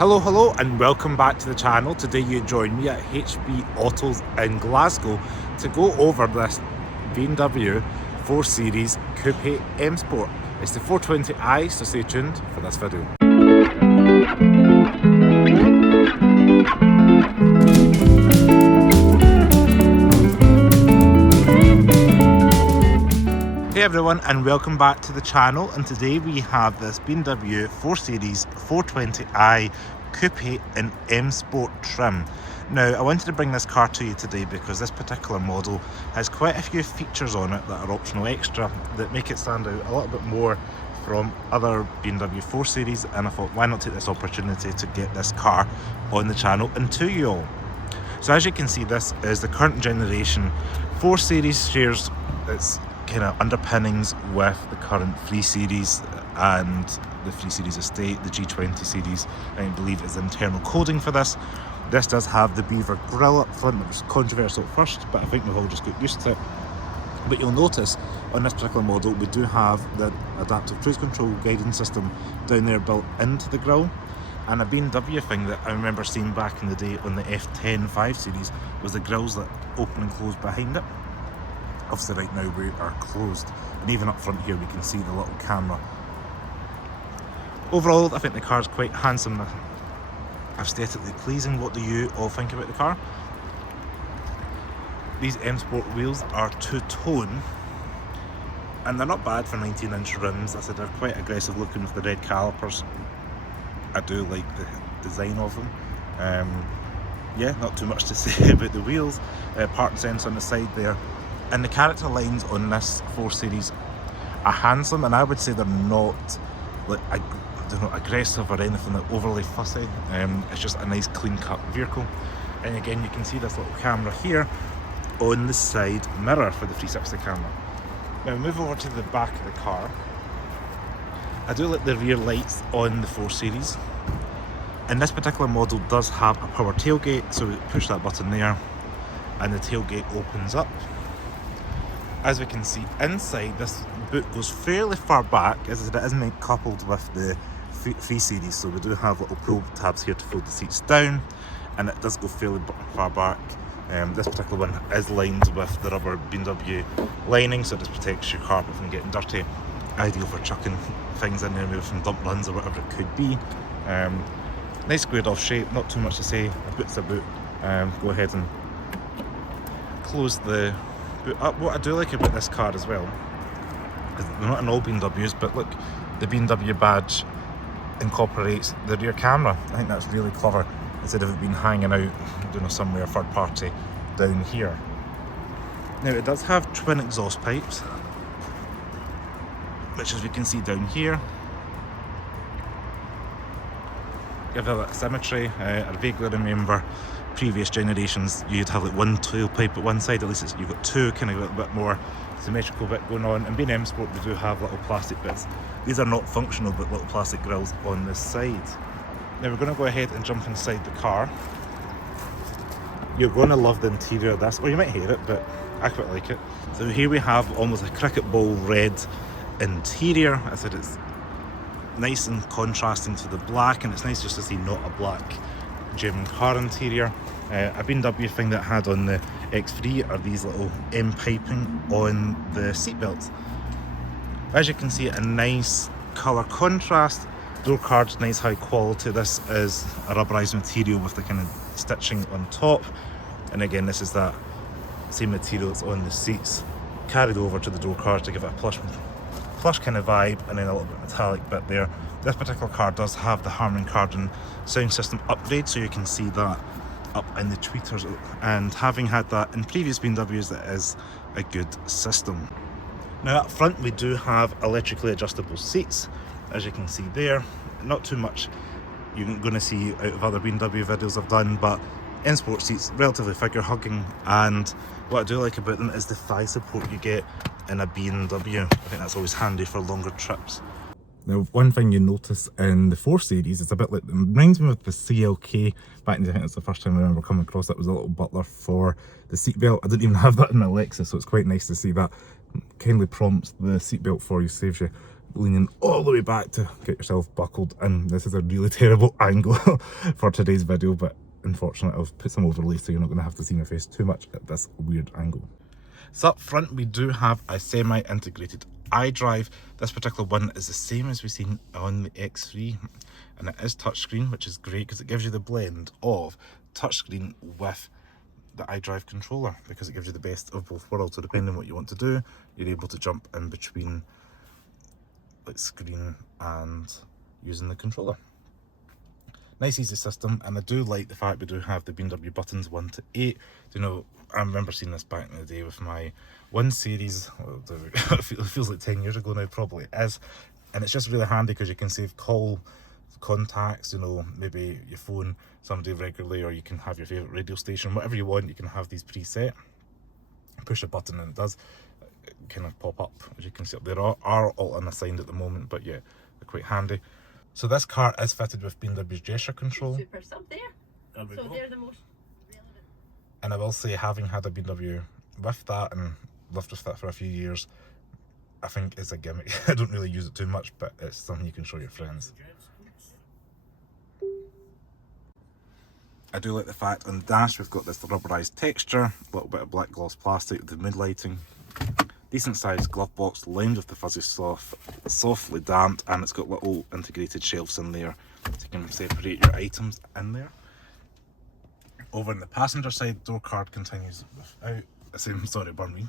Hello and welcome back to the channel. Today you join me at HB Autos in Glasgow to go over this BMW 4 Series Coupe M Sport. It's the 420i, so stay tuned for this video. Hey everyone and welcome back to the channel, and today we have this BMW 4 Series 420i Coupe in M Sport trim. Now I wanted to bring this car to you today because this particular model has quite a few features on it that are optional extra that make it stand out a little bit more from other BMW 4 Series, and I thought why not take this opportunity to get this car on the channel and to you all. So as you can see, this is the current generation 4 Series, shares its kind of underpinnings with the current 3 Series and the 3 Series estate. The G20 series, I believe, is internal coding for this. This does have the beaver grille up front. It was controversial at first, but I think we've all just got used to it. But you'll notice on this particular model we do have the adaptive cruise control guidance system down there built into the grille. And a BMW thing that I remember seeing back in the day on the F10 5 Series was the grilles that open and close behind it. Obviously right now we are closed, and even up front here we can see the little camera. Overall I think the car is quite handsome, aesthetically pleasing. What do you all think about the car? These M Sport wheels are two-tone and they're not bad for 19-inch rims. I said they're quite aggressive looking with the red calipers. I do like the design of them. Yeah, not too much to say about the wheels. Parking sensor on the side there. And the character lines on this 4 Series are handsome, and I would say they're not like aggressive or anything like overly fussy. It's just a nice clean cut vehicle. And again, you can see this little camera here on the side mirror for the 360 camera. Now move over to the back of the car. I do like the rear lights on the 4 Series. And this particular model does have a power tailgate, so we push that button there and the tailgate opens up. As we can see inside, this boot goes fairly far back, as it isn't coupled with the 3 Series, so we do have little pull tabs here to fold the seats down, and it does go fairly far back. This particular one is lined with the rubber BMW lining, so it just protects your carpet from getting dirty. Ideal for chucking things in there, maybe from dump runs or whatever it could be. Nice squared off shape, not too much to say. A boot's a boot. Go ahead and close the boot up. What I do like about this car as well is they're not in all BMWs, but look, the BMW badge incorporates the rear camera. I think that's really clever, instead of it being hanging out, I don't know, somewhere third party down here. Now it does have twin exhaust pipes, which as we can see down here give it that symmetry. I vaguely remember previous generations you'd have like one tailpipe at one side. At least you've got two, kind of got a bit more symmetrical bit going on. And being M Sport, we do have little plastic bits. These are not functional, but little plastic grills on this side. Now we're going to go ahead and jump inside the car. You're going to love the interior of this, or you might hate it, but I quite like it. So here we have almost a cricket ball red interior. I said it's nice and contrasting to the black, and it's nice just to see not a black German car interior. A BMW thing that had on the X3 are these little M piping on the seat belts. As you can see, a nice colour contrast. Door cards, nice high quality. This is a rubberized material with the kind of stitching on top, and again this is that same material that's on the seats carried over to the door cards to give it a plush kind of vibe, and then a little bit metallic bit there. This particular car does have the Harman Kardon sound system upgrade, so you can see that up in the tweeters, and having had that in previous BMWs, that is a good system. Now up front we do have electrically adjustable seats, as you can see there. Not too much you're going to see out of other BMW videos I've done, but M Sport seats, relatively figure hugging, and what I do like about them is the thigh support you get in a BMW. I think that's always handy for longer trips. Now one thing you notice in the 4 Series is a bit like, it reminds me of the CLK back in the day. I think it's the first time I remember coming across it, was a little butler for the seatbelt. I didn't even have that in my Lexus, so it's quite nice to see that. Kindly prompts the seatbelt for you, saves you leaning all the way back to get yourself buckled, and this is a really terrible angle for today's video, but unfortunately I've put some overlays so you're not going to have to see my face too much at this weird angle. So up front we do have a semi-integrated iDrive. This particular one is the same as we've seen on the X3, and it is touchscreen, which is great because it gives you the blend of touchscreen with the iDrive controller, because it gives you the best of both worlds. So depending on what you want to do, you're able to jump in between like screen and using the controller. Nice easy system, and I do like the fact we do have the BMW buttons 1 to 8. You know, I remember seeing this back in the day with my 1 Series. It feels like 10 years ago now, probably is, and it's just really handy because you can save call contacts, you know, maybe your phone somebody regularly, or you can have your favorite radio station, whatever you want. You can have these preset, push a button and it does kind of pop up, as you can see up there. Are all unassigned at the moment, but yeah, they're quite handy. So this car is fitted with BMW's gesture control. Super sub there. So they're the most relevant. And I will say, having had a BMW with that and lived with that for a few years, I think it's a gimmick. I don't really use it too much, but it's something you can show your friends. I do like the fact on the dash we've got this rubberized texture, a little bit of black gloss plastic with the mood lighting, decent sized glove box lined with the fuzzy softly damped, and it's got little integrated shelves in there so you can separate your items in there. Over on the passenger side, door card continues without, sorry, burn me.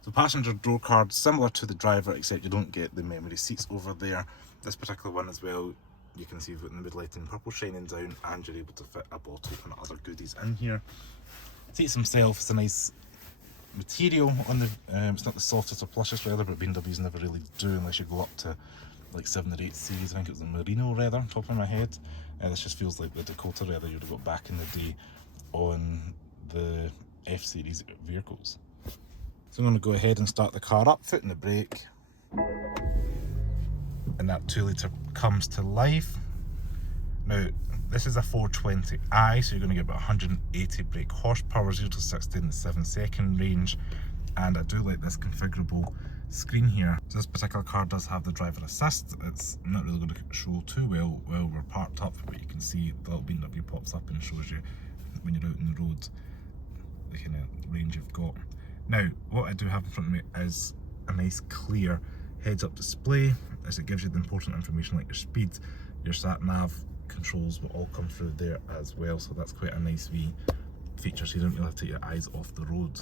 So passenger door card, similar to the driver, except you don't get the memory seats over there. This particular one as well, you can see we've got the mid lighting purple shining down, and you're able to fit a bottle and other goodies in here. Seats themselves, it's a nice material on the, it's not the softest or plushest leather, but BMWs never really do unless you go up to like 7 or 8 series. I think it was the Merino leather, top of my head. This just feels like the Dakota leather you'd have got back in the day on the F series vehicles. So I'm going to go ahead and start the car up, foot in the brake, and that 2 litre comes to life. Now this is a 420i, so you're going to get about 180 brake horsepower, 0 to 60 in the 7-second range, and I do like this configurable screen here. So this particular car does have the driver assist. It's not really going to show too well while we're parked up, but you can see the little BMW pops up and shows you when you're out on the road the kind of range you've got. Now what I do have in front of me is a nice clear heads-up display, as it gives you the important information like your speed, your sat-nav controls will all come through there as well, so that's quite a nice wee feature, so you don't really have to take your eyes off the road.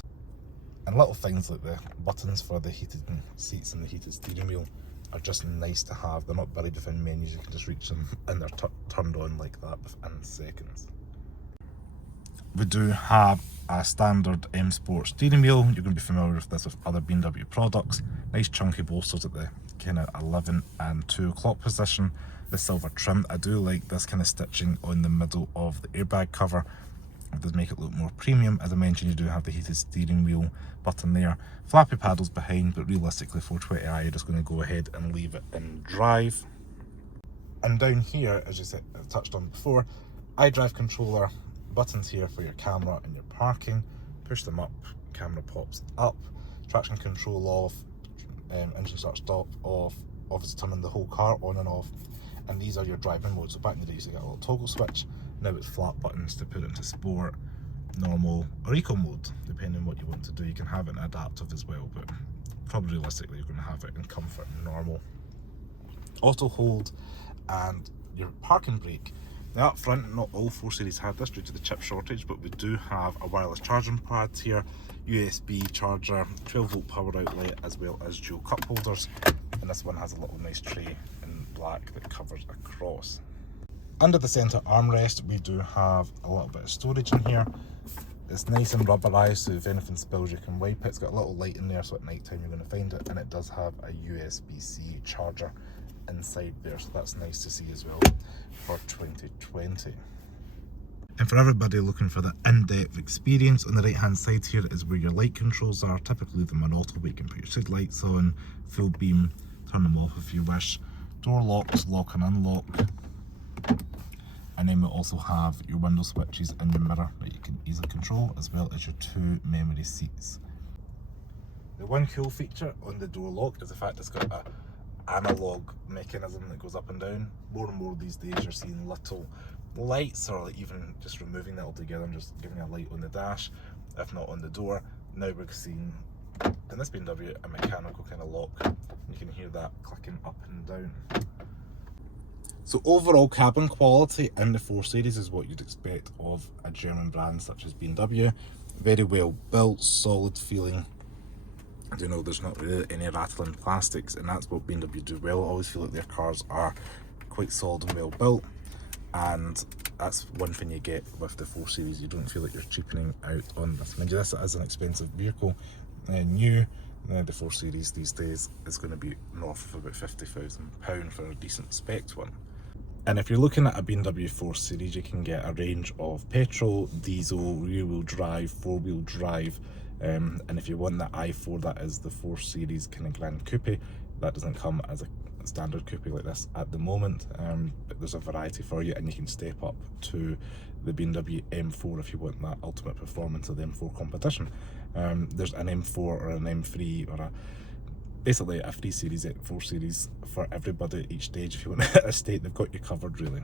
And little things like the buttons for the heated seats and the heated steering wheel are just nice to have. They're not buried within menus, you can just reach them and they're turned on like that within seconds. We do have a standard M Sport steering wheel. You're going to be familiar with this with other BMW products. Nice chunky bolsters at the kind of 11 and 2 o'clock position. The silver trim, I do like this kind of stitching on the middle of the airbag cover. It does make it look more premium. As I mentioned, you do have the heated steering wheel button there. Flappy paddles behind, but realistically 420i, you're just going to go ahead and leave it in drive. And down here, as you said, I've touched on before, iDrive controller, buttons here for your camera and your parking. Push them up, camera pops up, traction control off, engine start stop off, obviously turning the whole car on and off. And these are your driving modes. So back in the day you used to get a little toggle switch. Now it's flat buttons to put it into sport, normal or eco mode, depending on what you want to do. You can have it in adaptive as well, but probably realistically you're going to have it in comfort and normal. Auto hold and your parking brake. Now up front, not all 4 Series had this due to the chip shortage, but we do have a wireless charging pad here, USB charger, 12-volt power outlet, as well as dual cup holders. And this one has a little nice tray in black that covers across. Under the centre armrest, we do have a little bit of storage in here. It's nice and rubberized, so if anything spills you can wipe it. It's got a little light in there, so at night time you're going to find it, and it does have a USB-C charger inside there, so that's nice to see as well for 2020. And for everybody looking for the in-depth experience, on the right hand side here is where your light controls are. Typically them on auto, but you can put your SID lights on, full beam, turn them off if you wish, door locks, lock and unlock, and then we also have your window switches and your mirror that you can easily control, as well as your 2 memory seats. The one cool feature on the door lock is the fact it's got a analog mechanism that goes up and down. More and more these days you're seeing little lights, or like even just removing that altogether and just giving a light on the dash, if not on the door. Now we're seeing in this BMW a mechanical kind of lock. You can hear that clicking up and down. So overall cabin quality in the 4 Series is what you'd expect of a German brand such as BMW. Very well built, solid feeling. You know, there's not really any rattling plastics, and that's what BMW do well. I always feel like their cars are quite solid and well built, and that's one thing you get with the 4 Series. You don't feel like you're cheapening out on this. Mind you, this is an expensive vehicle. New, the 4 Series these days is going to be north of about £50,000 for a decent spec one. And if you're looking at a BMW 4 Series, you can get a range of petrol, diesel, rear-wheel drive, 4-wheel drive, and if you want the i4, that is the 4 Series kind of Gran Coupe. That doesn't come as a standard coupe like this at the moment, but there's a variety for you, and you can step up to the BMW M4 if you want that ultimate performance of the M4 competition. There's an M4 or an M3 or basically a 3 Series, 4 Series for everybody at each stage. If you want a state, they've got you covered really.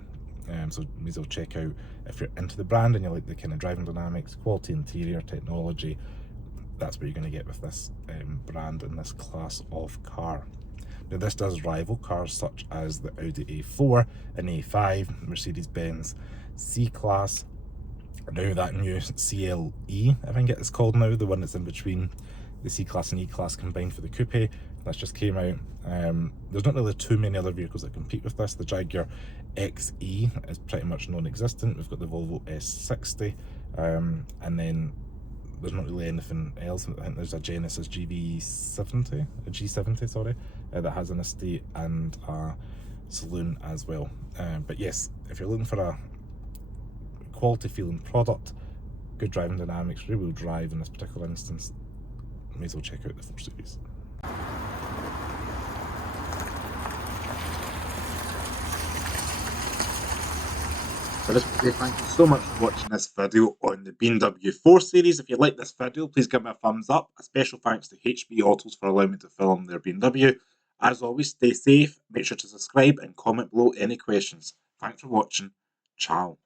So you may as well check out if you're into the brand and you like the kind of driving dynamics, quality interior, technology. That's what you're going to get with this brand and this class of car. Now this does rival cars such as the Audi A4 and A5, Mercedes-Benz C-Class, now that new CLE, I think it's called now, the one that's in between the C-Class and E-Class combined for the coupe. That's just came out. There's not really too many other vehicles that compete with this. The Jaguar XE is pretty much non-existent. We've got the Volvo S60, and then there's not really anything else. I think there's a Genesis G70, sorry, that has an estate and a saloon as well. But yes, if you're looking for a quality feeling product, good driving dynamics, rear wheel drive in this particular instance, may as well check out the 4 Series. So just want to say thank you so much for watching this video on the BMW 4 Series. If you like this video, please give me a thumbs up. A special thanks to HB Autos for allowing me to film their BMW. As always, stay safe, make sure to subscribe and comment below any questions. Thanks for watching. Ciao.